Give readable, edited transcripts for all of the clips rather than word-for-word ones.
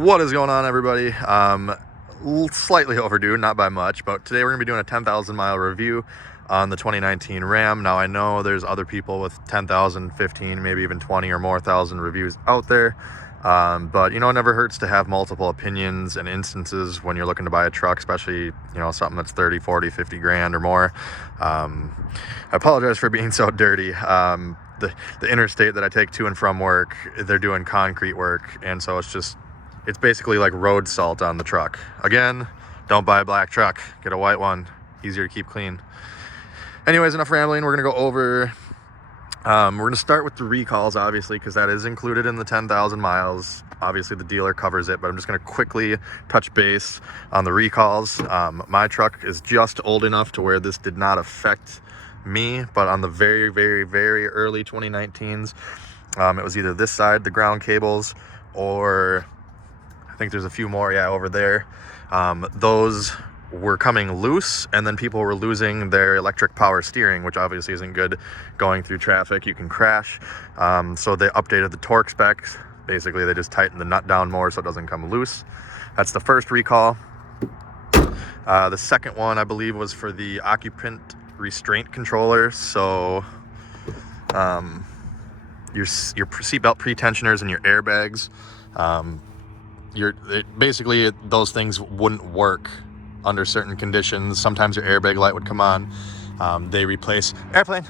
What is going on, everybody? Slightly overdue, not by much, but today we're going to be doing a 10,000 mile review on the 2019 Ram. Now I know there's other people with 10,000, 15, maybe even 20 or more thousand reviews out there, but it never hurts to have multiple opinions and instances when you're looking to buy a truck, especially something that's 30, 40, 50 grand or more. I apologize for being so dirty. The interstate that I take to and from work, they're doing concrete work, and so it's basically like road salt on the truck. Again, don't buy a black truck, get a white one, easier to keep clean. Anyways, enough rambling. We're gonna go over, we're gonna start with the recalls, obviously, because that is included in the 10,000 miles. Obviously the dealer covers it, but I'm just gonna quickly touch base on the recalls. My truck is just old enough to where this did not affect me, but on the very, very, very early 2019s, it was either this side, the ground cables, or I think there's a few more, over there. Those were coming loose, and then people were losing their electric power steering, which obviously isn't good going through traffic. You can crash. So they updated the torque specs. Basically, they just tightened the nut down more so it doesn't come loose. That's the first recall. The second one, I believe, was for the Occupant Restraint controller. So your seatbelt pretensioners and your airbags, basically those things wouldn't work under certain conditions. Sometimes your airbag light would come on. They replace airplane.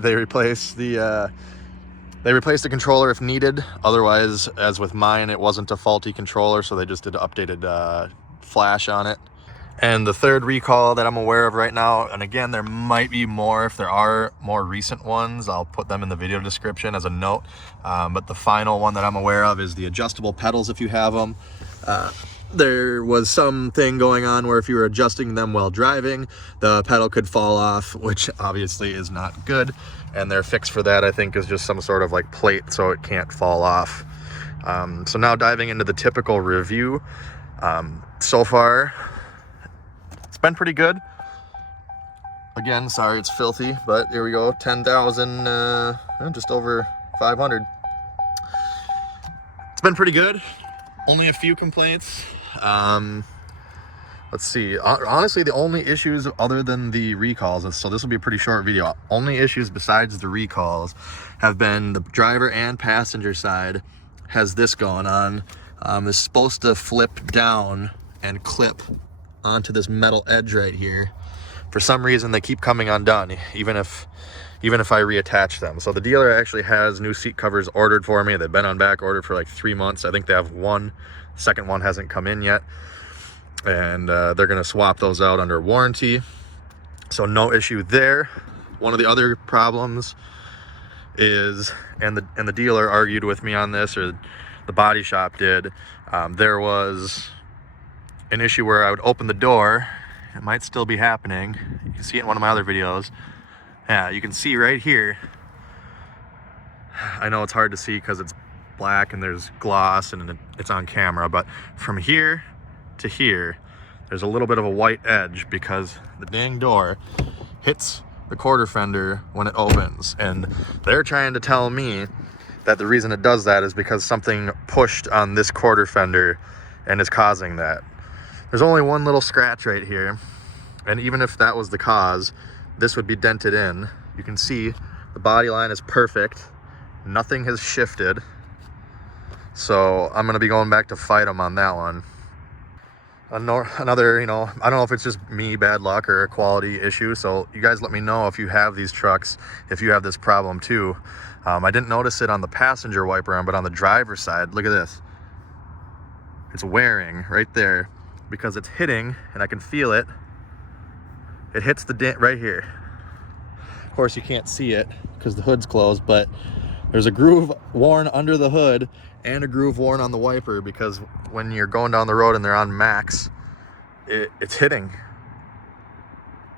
They replace the controller if needed. Otherwise, as with mine, it wasn't a faulty controller, so they just did an updated flash on it. And the third recall that I'm aware of right now, and again, there might be more. If there are more recent ones, I'll put them in the video description as a note. But the final one that I'm aware of is the adjustable pedals if you have them. There was something going on where if you were adjusting them while driving, the pedal could fall off, which obviously is not good. And their fix for that, I think, is just some sort of like plate so it can't fall off. So now diving into the typical review. So far, it's been pretty good. Again, sorry it's filthy, but here we go. 10,000, just over 500. It's been pretty good. Only a few complaints. Let's see. Honestly, the only issues other than the recalls, so this will be a pretty short video, only issues besides the recalls have been the driver and passenger side has this going on. It's supposed to flip down and clip onto this metal edge right here. For some reason, they keep coming undone, even if I reattach them. So the dealer actually has new seat covers ordered for me. They've been on back order for like 3 months. I think they have one. Second one hasn't come in yet. And they're gonna swap those out under warranty. So no issue there. One of the other problems is, and the dealer argued with me on this, or the body shop did, there was an issue where I would open the door. It might still be happening. You can see it in one of my other videos. Yeah, you can see right here. I know it's hard to see because it's black and there's gloss and it's on camera, but from here to here, there's a little bit of a white edge because the dang door hits the quarter fender when it opens. And they're trying to tell me that the reason it does that is because something pushed on this quarter fender and is causing that. There's only one little scratch right here, and even if that was the cause, this would be dented in. You can see the body line is perfect. Nothing has shifted. So I'm gonna be going back to fight them on that one. Another, I don't know if it's just me, bad luck, or a quality issue. So you guys let me know if you have these trucks, if you have this problem too. I didn't notice it on the passenger wiper arm, but on the driver's side, look at this. It's wearing right there because it's hitting, and I can feel it. It hits the dent right here. Of course, you can't see it because the hood's closed, but there's a groove worn under the hood and a groove worn on the wiper because when you're going down the road and they're on max, it's hitting.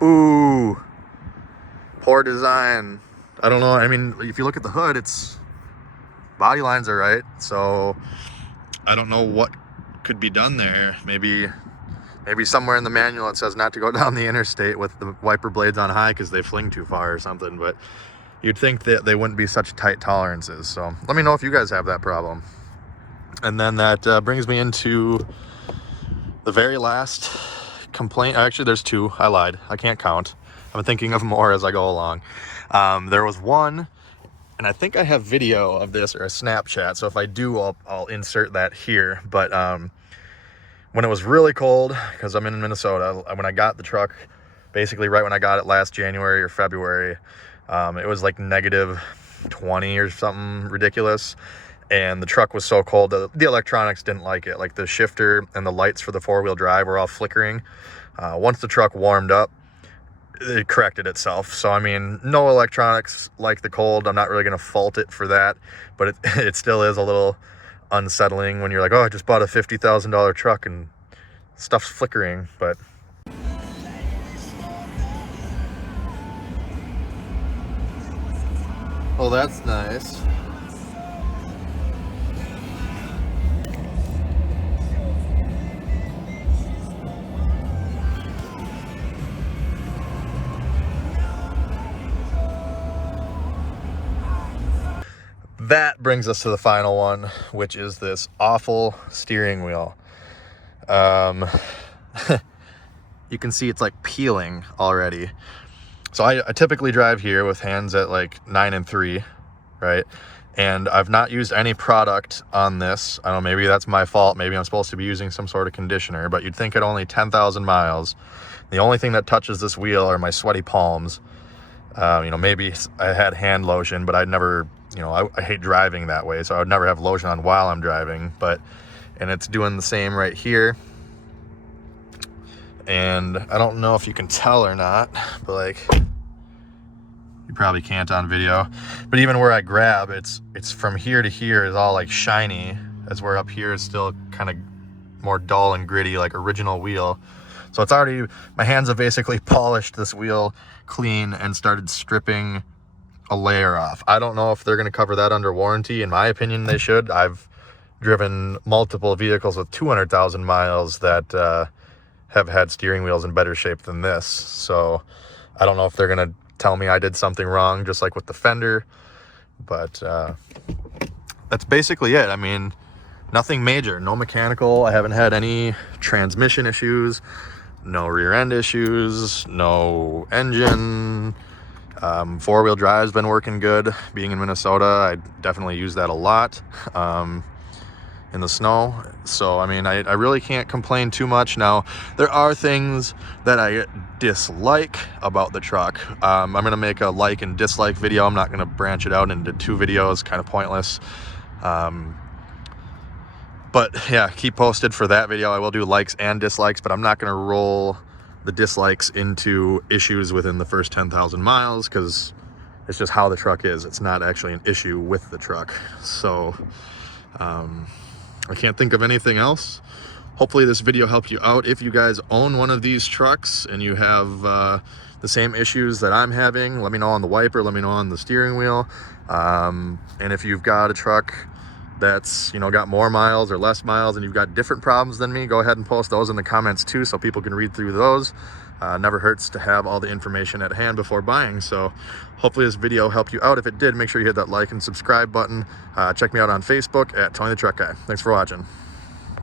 Ooh, poor design. I don't know. I mean, if you look at the hood, it's body lines are right. So I don't know what could be done there. Maybe somewhere in the manual it says not to go down the interstate with the wiper blades on high because they fling too far or something, but you'd think that they wouldn't be such tight tolerances. So let me know if you guys have that problem. And then that brings me into the very last complaint. Actually, there's two. I lied. I can't count. I'm thinking of more as I go along. There was one, and I think I have video of this or a Snapchat. So if I do, I'll insert that here. But when it was really cold, because I'm in Minnesota, when I got the truck, basically right when I got it last January or February, it was like negative 20 or something ridiculous. And the truck was so cold that the electronics didn't like it. Like the shifter and the lights for the four-wheel drive were all flickering. Once the truck warmed up, it corrected itself. So, I mean, no electronics like the cold. I'm not really going to fault it for that. But it still is a little unsettling when you're like, oh, I just bought a $50,000 truck and stuff's flickering. But well, that's nice. That brings us to the final one, which is this awful steering wheel. You can see it's like peeling already. So I typically drive here with hands at like 9 and 3, right? And I've not used any product on this. I don't know, maybe that's my fault. Maybe I'm supposed to be using some sort of conditioner, but you'd think at only 10,000 miles, the only thing that touches this wheel are my sweaty palms. Maybe I had hand lotion, but I'd never, I hate driving that way, so I would never have lotion on while I'm driving. And it's doing the same right here. And I don't know if you can tell or not, but like, you probably can't on video. But even where I grab, it's from here to here is all like shiny, as where up here is still kind of more dull and gritty, like original wheel. So it's already, my hands have basically polished this wheel clean and started stripping a layer off. I don't know if they're going to cover that under warranty. In my opinion, they should. I've driven multiple vehicles with 200,000 miles that have had steering wheels in better shape than this. So I don't know if they're going to tell me I did something wrong, just like with the fender. But that's basically it. I mean, nothing major, no mechanical. I haven't had any transmission issues. No rear end issues, no engine. Four-wheel drive's been working good. Being in Minnesota, I definitely use that a lot in the snow. So, I mean, I really can't complain too much. Now, there are things that I dislike about the truck. I'm going to make a like and dislike video. I'm not going to branch it out into two videos, kind of pointless. But yeah, keep posted for that video. I will do likes and dislikes, but I'm not going to roll the dislikes into issues within the first 10,000 miles because it's just how the truck is. It's not actually an issue with the truck. So I can't think of anything else. Hopefully this video helped you out. If you guys own one of these trucks and you have the same issues that I'm having, let me know on the wiper, let me know on the steering wheel. And if you've got a truck that's got more miles or less miles and you've got different problems than me, go ahead and post those in the comments too so people can read through those. Never hurts to have all the information at hand before buying. So hopefully this video helped you out. If it did, make sure you hit that like and subscribe button. Check me out on Facebook at Tony the Truck Guy. Thanks for watching.